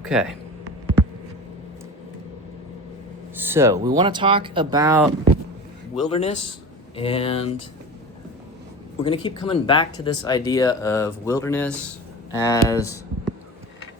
Okay. So we want to talk about wilderness, and we're going to keep coming back to this idea of wilderness as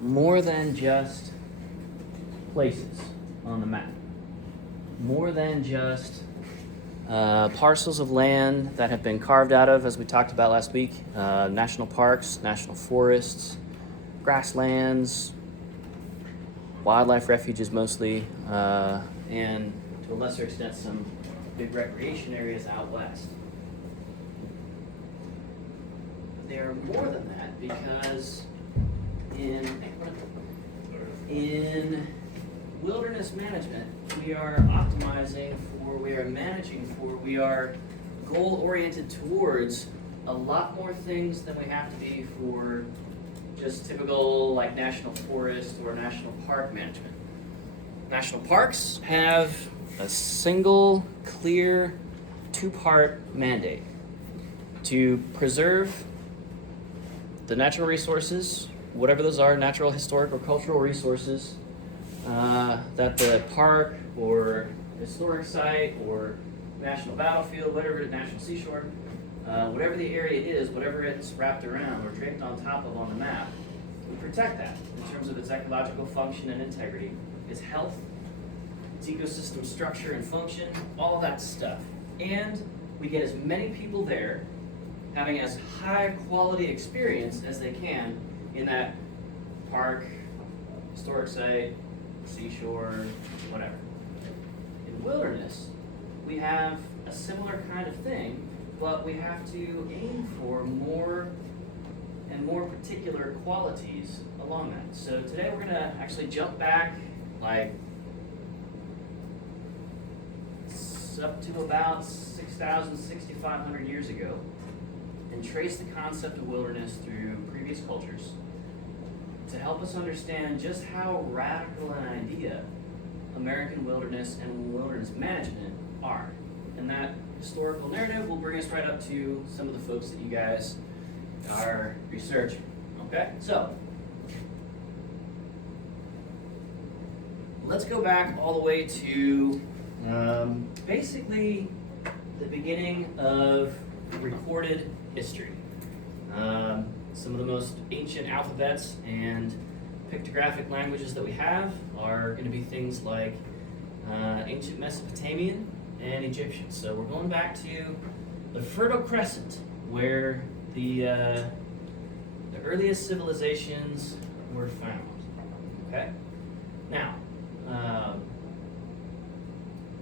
more than just places on the map, more than just parcels of land that have been carved out of, as we talked about last week, national parks, national forests, grasslands, wildlife refuges mostly, and to a lesser extent some big recreation areas out west. They're more than that because in wilderness management, we are optimizing for, we are managing for, we are goal-oriented towards a lot more things than we have to be for just typical like national forest or national park management. National parks have a single, clear, two-part mandate to preserve the natural resources, whatever those are, natural, historic, or cultural resources that the park or historic site or national battlefield, whatever, national seashore, whatever the area is, whatever it's wrapped around or draped on top of on the map, we protect that in terms of its ecological function and integrity, its health, its ecosystem structure and function, all of that stuff. And we get as many people there having as high quality experience as they can in that park, historic site, seashore, whatever. In wilderness, we have a similar kind of thing, but we have to aim for more and more particular qualities along that. So today we're going to actually jump back like up to about 6,000, 6,500 years ago and trace the concept of wilderness through previous cultures to help us understand just how radical an idea American wilderness and wilderness management are. And that historical narrative will bring us right up to some of the folks that you guys are researching. Okay, so let's go back all the way to basically the beginning of recorded history. Some of the most ancient alphabets and pictographic languages that we have are going to be things like ancient Mesopotamian and Egyptian. So we're going back to the Fertile Crescent, where the earliest civilizations were found. Okay? Now,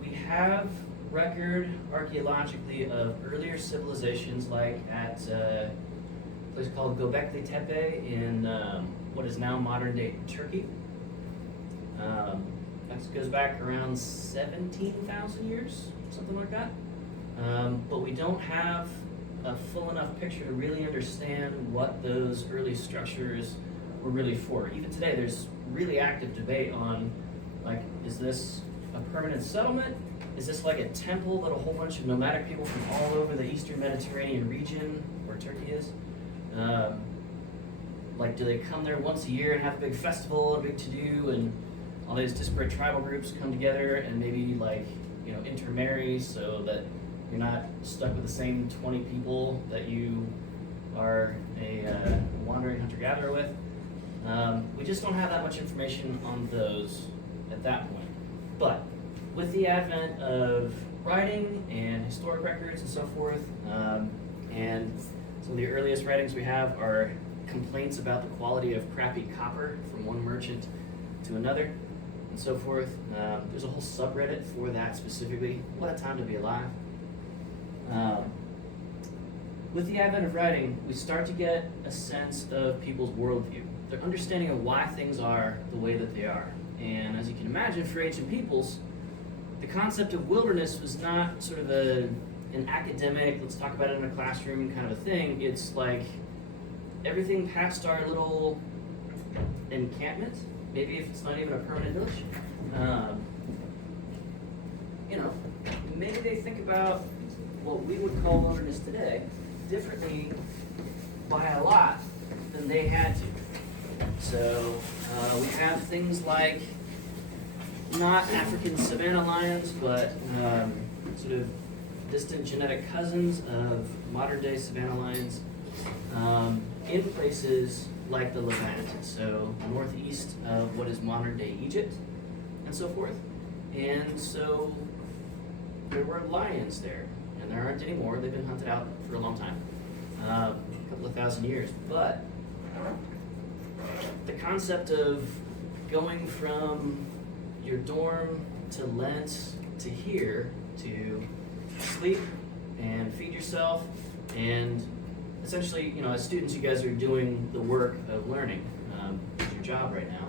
we have record archaeologically of earlier civilizations like at a place called Göbekli Tepe in what is now modern day Turkey. That goes back around 17,000 years, something like that. But we don't have a full enough picture to really understand what those early structures were really for. Even today, there's really active debate on, like, is this a permanent settlement? Is this like a temple that a whole bunch of nomadic people from all over the Eastern Mediterranean region, where Turkey is, like, do they come there once a year and have a big festival, a big to-do, and all these disparate tribal groups come together and maybe, like, you know, intermarry so that you're not stuck with the same 20 people that you are a wandering hunter-gatherer with? We just don't have that much information on those at that point. But with the advent of writing and historic records and so forth, and some of the earliest writings we have are complaints about the quality of crappy copper from one merchant to another, and so forth. There's a whole subreddit for that specifically. What a time to be alive. With the advent of writing, we start to get a sense of people's worldview, their understanding of why things are the way that they are. And as you can imagine, for ancient peoples, the concept of wilderness was not sort of an academic, let's talk about it in a classroom kind of a thing. It's like everything past our little encampment, maybe if it's not even a permanent village. You know, maybe they think about what we would call wilderness today differently by a lot than they had to. So we have things like not African savanna lions, but sort of distant genetic cousins of modern day savanna lions in places like the Levant, so northeast of what is modern day Egypt and so forth. And so there were lions there, and there aren't anymore. They've been hunted out for a long time, a couple of thousand years. But the concept of going from your dorm to Lent to here to sleep and feed yourself, and essentially, you know, as students, you guys are doing the work of learning. It's your job right now.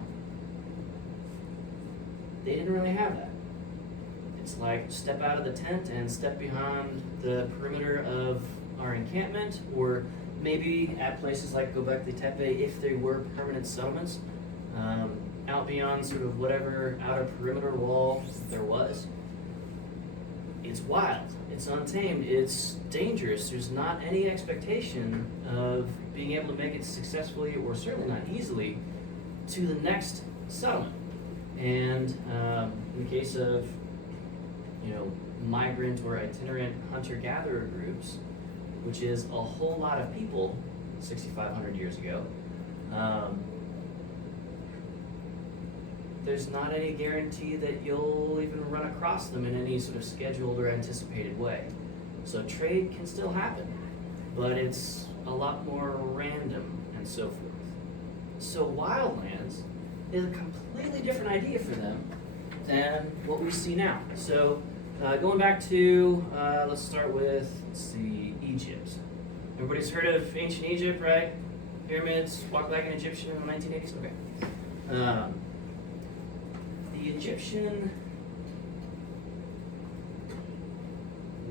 They didn't really have that. It's like step out of the tent and step behind the perimeter of our encampment, or maybe at places like Göbekli Tepe, if they were permanent settlements, out beyond sort of whatever outer perimeter wall there was. It's wild, it's untamed, it's dangerous. There's not any expectation of being able to make it successfully, or certainly not easily, to the next settlement. And in the case of, you know, migrant or itinerant hunter-gatherer groups, which is a whole lot of people 6,500 years ago, there's not any guarantee that you'll even run across them in any sort of scheduled or anticipated way. So trade can still happen, but it's a lot more random and so forth. So wildlands is a completely different idea for them than what we see now. So going back to, let's start with, Egypt. Everybody's heard of ancient Egypt, right? Pyramids, walk like an Egyptian in the 1980s? Okay. The Egyptian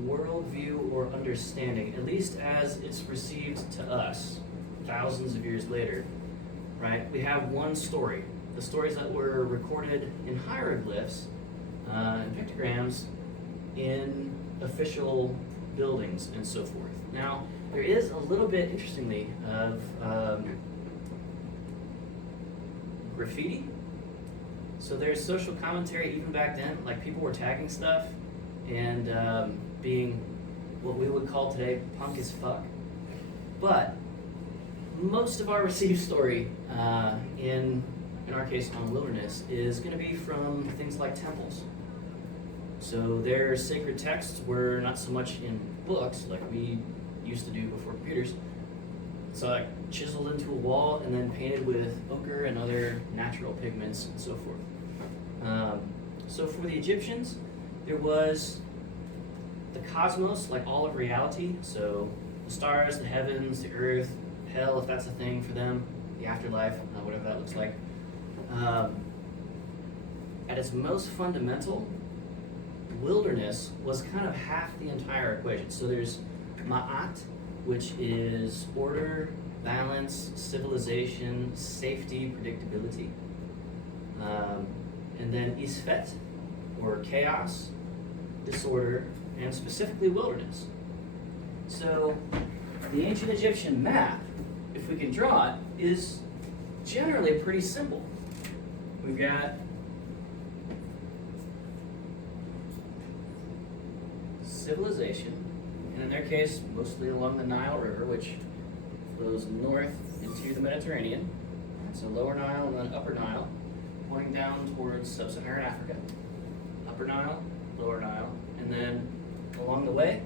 worldview or understanding, at least as it's received to us thousands of years later, right? We have one story. The stories that were recorded in hieroglyphs and pictograms in official buildings and so forth. Now, there is a little bit, interestingly, of graffiti. So there's social commentary even back then, like people were tagging stuff and being what we would call today punk as fuck. But most of our received story in our case on wilderness is going to be from things like temples. So their sacred texts were not so much in books like we used to do before computers. So like chiseled into a wall and then painted with ochre and other natural pigments and so forth. So for the Egyptians, there was the cosmos, like all of reality. So the stars, the heavens, the earth, hell, if that's a thing for them, the afterlife, whatever that looks like. At its most fundamental, wilderness was kind of half the entire equation. So there's Ma'at, which is order, balance, civilization, safety, predictability. And then Isfet, or chaos, disorder, and specifically wilderness. So the ancient Egyptian map, if we can draw it, is generally pretty simple. We've got civilization, and in their case, mostly along the Nile River, which flows north into the Mediterranean. So lower Nile and then upper Nile, pointing down towards sub-Saharan Africa. Upper Nile, lower Nile, and then along the way,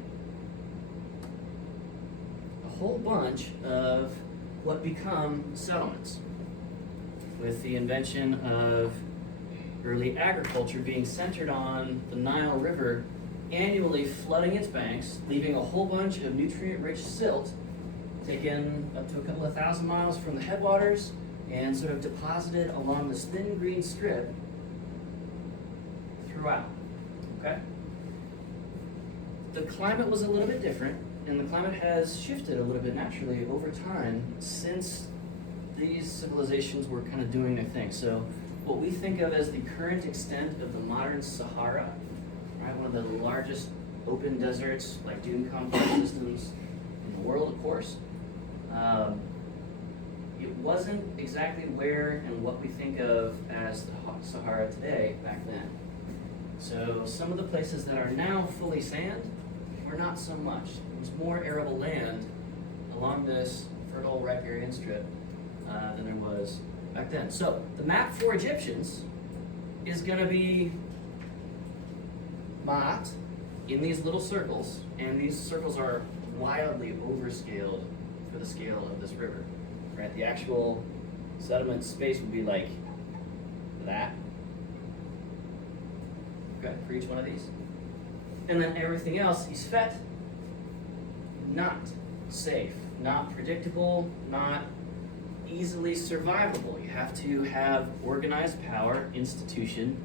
a whole bunch of what become settlements, with the invention of early agriculture being centered on the Nile River annually flooding its banks, leaving a whole bunch of nutrient-rich silt taken up to a couple of thousand miles from the headwaters and sort of deposited along this thin green strip throughout, okay? The climate was a little bit different, and the climate has shifted a little bit naturally over time since these civilizations were kind of doing their thing. So what we think of as the current extent of the modern Sahara, right, one of the largest open deserts, like dune complex systems in the world, of course, it wasn't exactly where and what we think of as the hot Sahara today back then. So some of the places that are now fully sand were not so much. There was more arable land along this fertile riparian strip than there was back then. So the map for Egyptians is going to be marked in these little circles, and these circles are wildly overscaled for the scale of this river. Right? The actual sediment space would be like that. Okay, for each one of these. And then everything else is fet, not safe, not predictable, not easily survivable. You have to have organized power, institution,